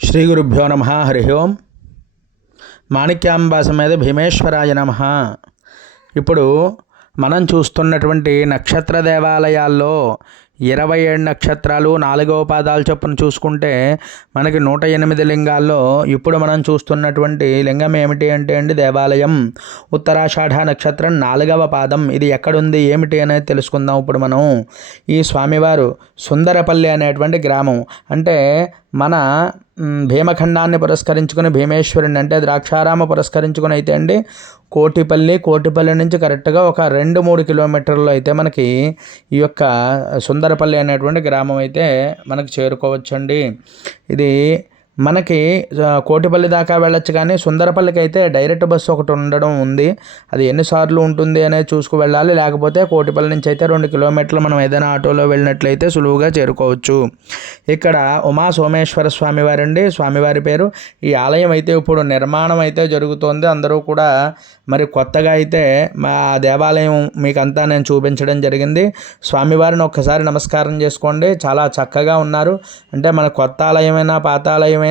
శ్రీ గురుభ్యో నమ. హరి ఓం. మాణిక్యాంబా సమేత భీమేశ్వరాయ నమ. ఇప్పుడు మనం చూస్తున్నటువంటి నక్షత్ర దేవాలయాల్లో 27 నక్షత్రాలు 4వ పాదాలు చొప్పున చూసుకుంటే మనకి 108 లింగాల్లో ఇప్పుడు మనం చూస్తున్నటువంటి లింగం ఏమిటి అంటే దేవాలయం ఉత్తరాషాఢ నక్షత్రం 4వ పాదం. ఇది ఎక్కడుంది ఏమిటి అనేది తెలుసుకుందాం. ఇప్పుడు మనం ఈ స్వామివారు సుందరపల్లి అనేటువంటి గ్రామం, అంటే మన భీమఖండాన్ని పురస్కరించుకుని భీమేశ్వరుని అంటే ద్రాక్షారామ పురస్కరించుకుని అయితే కోటిపల్లి నుంచి కరెక్ట్గా ఒక 2-3 కిలోమీటర్లు అయితే మనకి ఈ యొక్క సుందరపల్లి అనేటువంటి గ్రామం అయితే మనకు చేరుకోవచ్చండి. ఇది మనకి కోటిపల్లి దాకా వెళ్ళొచ్చు, కానీ సుందరపల్లికి అయితే డైరెక్ట్ బస్సు ఒకటి ఉండడం ఉంది. అది ఎన్నిసార్లు ఉంటుంది అనేది చూసుకు వెళ్ళాలి. లేకపోతే కోటిపల్లి నుంచి అయితే 2 కిలోమీటర్లు మనం ఏదైనా ఆటోలో వెళ్ళినట్లయితే సులువుగా చేరుకోవచ్చు. ఇక్కడ ఉమా సోమేశ్వర స్వామివారండి, స్వామివారి పేరు. ఈ ఆలయం అయితే ఇప్పుడు నిర్మాణం అయితే జరుగుతోంది. అందరూ కూడా మరి కొత్తగా అయితే మా దేవాలయం మీకంతా నేను చూపించడం జరిగింది. స్వామివారిని ఒక్కసారి నమస్కారం చేసుకోండి. చాలా చక్కగా ఉన్నారు. అంటే మన కొత్త ఆలయమైనా పాత ఆలయమైనా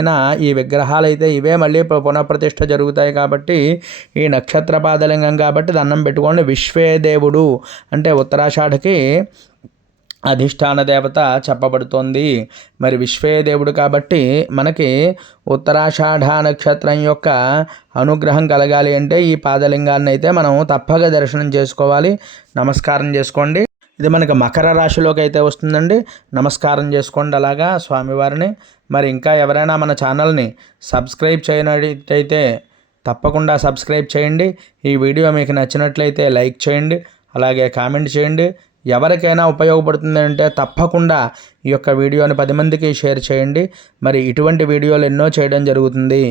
ఈ విగ్రహాలు అయితే ఇవే మళ్ళీ పునఃప్రతిష్ఠ జరుగుతాయి. కాబట్టి ఈ నక్షత్ర పాదలింగం కాబట్టి దండం పెట్టుకోండి. విశ్వేదేవుడు అంటే ఉత్తరాషాఢకి అధిష్టాన దేవత చెప్పబడుతోంది. మరి విశ్వేదేవుడు కాబట్టి మనకి ఉత్తరాషాఢ నక్షత్రం యొక్క అనుగ్రహం కలగాలి అంటే ఈ పాదలింగాన్ని అయితే మనం తప్పక దర్శనం చేసుకోవాలి. నమస్కారం చేసుకోండి. ఇది మనకి మకర రాశిలోకి అయితే వస్తుందండి. నమస్కారం చేసుకోండి అలాగా స్వామివారిని. మరి ఇంకా ఎవరైనా మన ఛానల్ని సబ్స్క్రైబ్ చేయనట్టయితే తప్పకుండా సబ్స్క్రైబ్ చేయండి. ఈ వీడియో మీకు నచ్చినట్లయితే లైక్ చేయండి, అలాగే కామెంట్ చేయండి. ఎవరికైనా ఉపయోగపడుతుంది అంటే తప్పకుండా ఈ యొక్క వీడియోని 10 మందికి షేర్ చేయండి. మరి ఇటువంటి వీడియోలు ఎన్నో చేయడం జరుగుతుంది.